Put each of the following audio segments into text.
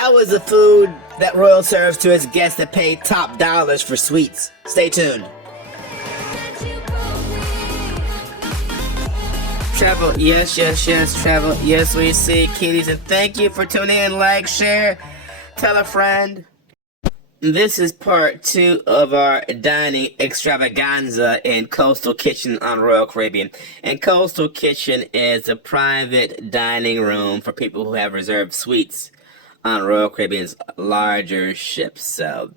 How is the food that Royal serves to its guests that pay top dollars for sweets? Stay tuned. Travel, yes, travel, yes, we see kitties, and thank you for tuning in. Like, share, tell a friend. This is part 2 of our dining extravaganza in Coastal Kitchen on Royal Caribbean. And Coastal Kitchen is a private dining room for people who have reserved suites on Royal Caribbean's larger ships. So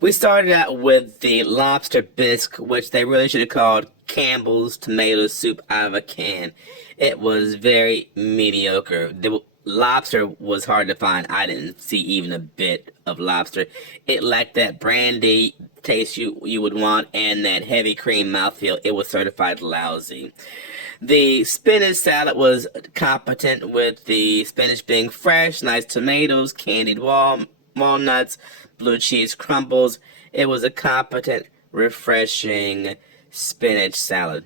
we started out with the lobster bisque, which they really should have called Campbell's tomato soup out of a can. It was very mediocre. The lobster was hard to find. I didn't see even a bit of lobster. It lacked that brandy taste you would want and that heavy cream mouthfeel. It was certified lousy. The spinach salad was competent, with the spinach being fresh, nice tomatoes, candied walnuts, blue cheese crumbles. It was a competent, refreshing spinach salad.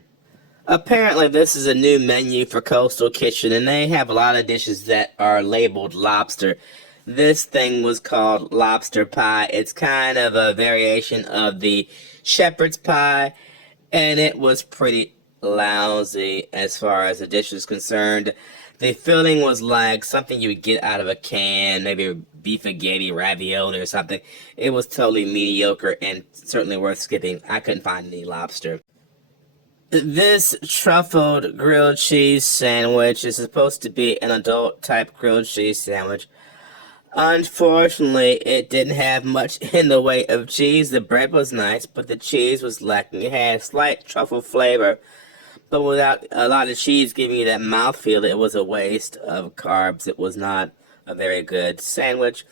Apparently, this is a new menu for Coastal Kitchen, and they have a lot of dishes that are labeled lobster. This thing was called lobster pie. It's kind of a variation of the shepherd's pie, and it was pretty lousy as far as the dish is concerned. The filling was like something you would get out of a can, maybe beef spaghetti, ravioli, or something. It was totally mediocre and certainly worth skipping. I couldn't find any lobster. This truffled grilled cheese sandwich is supposed to be an adult type grilled cheese sandwich. Unfortunately, it didn't have much in the way of cheese. The bread was nice, but the cheese was lacking. It had slight truffle flavor, but without a lot of cheese giving you that mouthfeel, it was a waste of carbs. It was not a very good sandwich.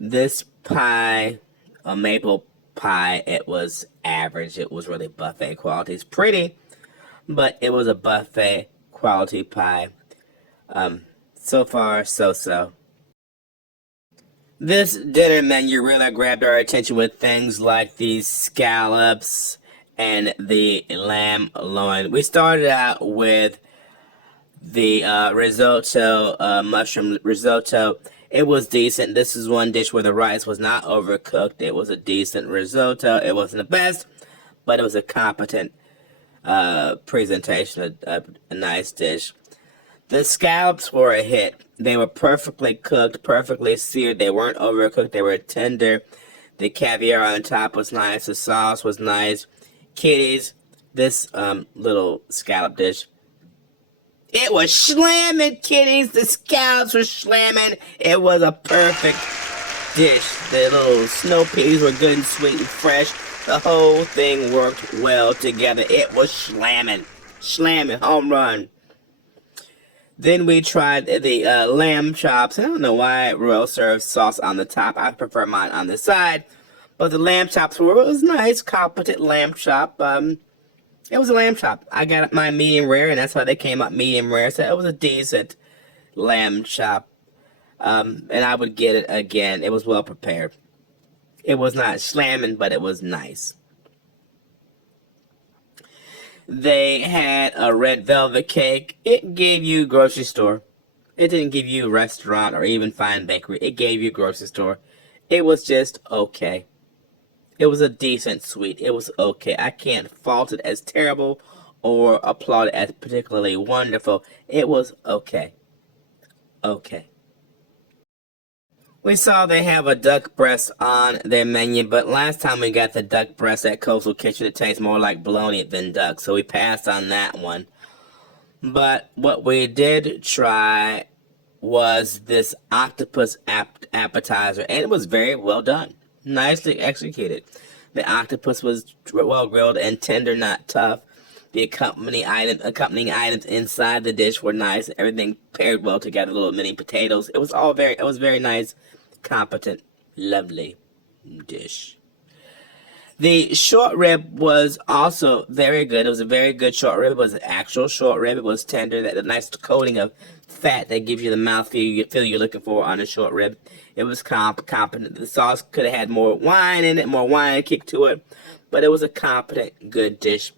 This pie, a maple pie, it was average. It was really buffet quality. It's pretty, but it was a buffet quality pie. So far, so-so. This dinner menu really grabbed our attention with things like the scallops and the lamb loin. We started out with the risotto, mushroom risotto. It was decent. This is one dish where the rice was not overcooked. It was a decent risotto. It wasn't the best, but it was a competent presentation, a nice dish. The scallops were a hit. They were perfectly cooked, perfectly seared. They weren't overcooked. They were tender. The caviar on top was nice. The sauce was nice. Kitties, this little scallop dish, it was slamming, kitties. The scallops were slamming. It was a perfect dish. The little snow peas were good and sweet and fresh. The whole thing worked well together. It was slamming, home run. Then we tried the lamb chops. I don't know why Royal serves sauce on the top. I prefer mine on the side. But the lamb chops was nice, competent lamb chop. It was a lamb chop. I got my medium rare, and that's why they came up medium rare. So it was a decent lamb chop. And I would get it again. It was well prepared. It was not slamming, but it was nice. They had a red velvet cake. It gave you grocery store. It didn't give you restaurant or even fine bakery. It gave you grocery store. It was just okay. It was a decent sweet. It was okay. I can't fault it as terrible or applaud it as particularly wonderful. It was okay. Okay. We saw they have a duck breast on their menu, but last time we got the duck breast at Coastal Kitchen, it tastes more like bologna than duck, so we passed on that one. But what we did try was this octopus appetizer, and it was very well done. Nicely executed. The octopus was well grilled and tender, not tough. The accompanying items inside the dish were nice. Everything paired well together. Little mini potatoes. It was very nice, competent, lovely dish. The short rib was also very good. It was a very good short rib. It was an actual short rib. It was tender. That nice coating of fat that gives you the mouthfeel you're looking for on a short rib. It was competent. The sauce could have had more wine in it, more wine kick to it, but it was a competent, good dish.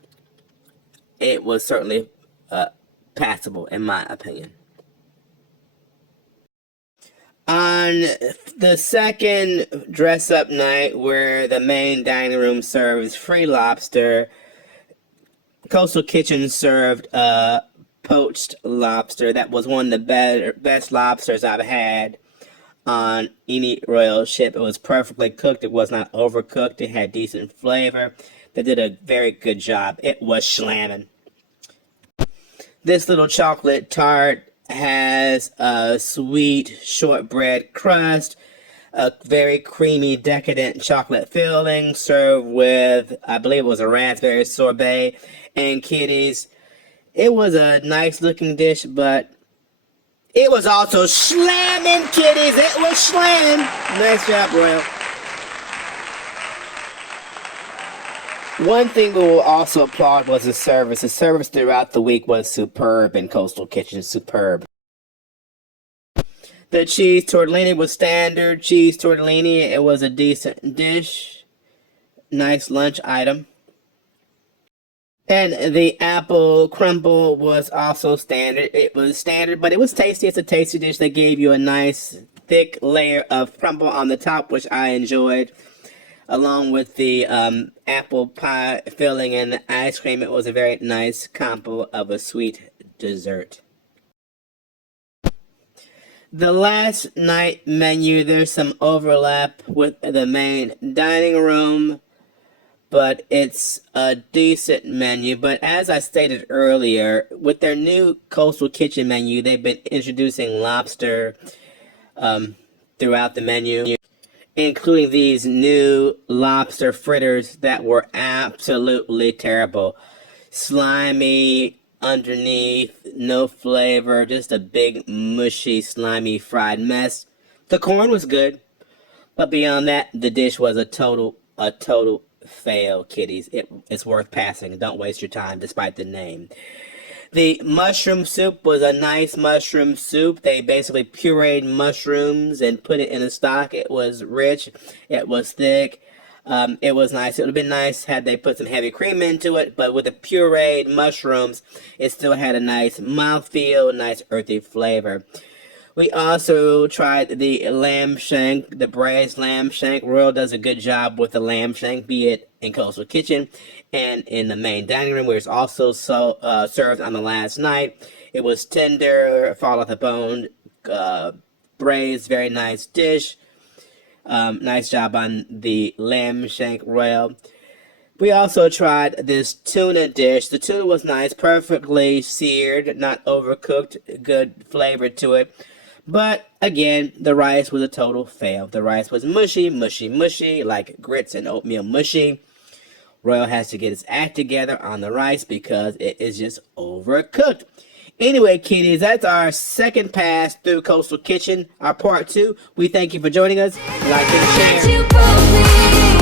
It was certainly passable, in my opinion. On the second dress-up night, where the main dining room serves free lobster, Coastal Kitchen served poached lobster. That was one of the best lobsters I've had on any royal ship. It was perfectly cooked. It was not overcooked. It had decent flavor. They did a very good job. It was slamming. This little chocolate tart has a sweet shortbread crust, a very creamy, decadent chocolate filling, served with, I believe it was a raspberry sorbet. And kiddies, it was a nice looking dish, but it was also slamming, kiddies. It was slamming. Nice job, Royal. One thing we will also applaud was the service. The service throughout the week was superb in Coastal Kitchen. Superb. The cheese tortellini was standard cheese tortellini. It was a decent dish. Nice lunch item. And the apple crumble was also standard. It was standard, but it was tasty. It's a tasty dish. They gave you a nice thick layer of crumble on the top, which I enjoyed, along with the apple pie filling and the ice cream. It was a very nice combo of a sweet dessert. The last night menu, there's some overlap with the main dining room, but it's a decent menu. But as I stated earlier, with their new Coastal Kitchen menu, they've been introducing lobster throughout the menu, including these new lobster fritters that were absolutely terrible. Slimy underneath, no flavor, just a big, mushy, slimy, fried mess. The corn was good, but beyond that, the dish was a total fail, kiddies. It's worth passing. Don't waste your time, despite the name. The mushroom soup was a nice mushroom soup. They basically pureed mushrooms and put it in a stock. It was rich. It was thick. It was nice. It would have been nice had they put some heavy cream into it, but with the pureed mushrooms, it still had a nice mouthfeel, nice earthy flavor. We also tried the lamb shank, the braised lamb shank. Royal does a good job with the lamb shank, be it in Coastal Kitchen and in the main dining room, where it's also served on the last night. It was tender, fall off the bone, braised, very nice dish. Nice job on the lamb shank, Royal. We also tried this tuna dish. The tuna was nice, perfectly seared, not overcooked, good flavor to it. But again, the rice was a total fail. The rice was mushy, mushy, mushy, like grits and oatmeal mushy. Royal has to get his act together on the rice because it is just overcooked. Anyway, kiddies, that's our second pass through Coastal Kitchen, our part 2. We thank you for joining us. Like and share.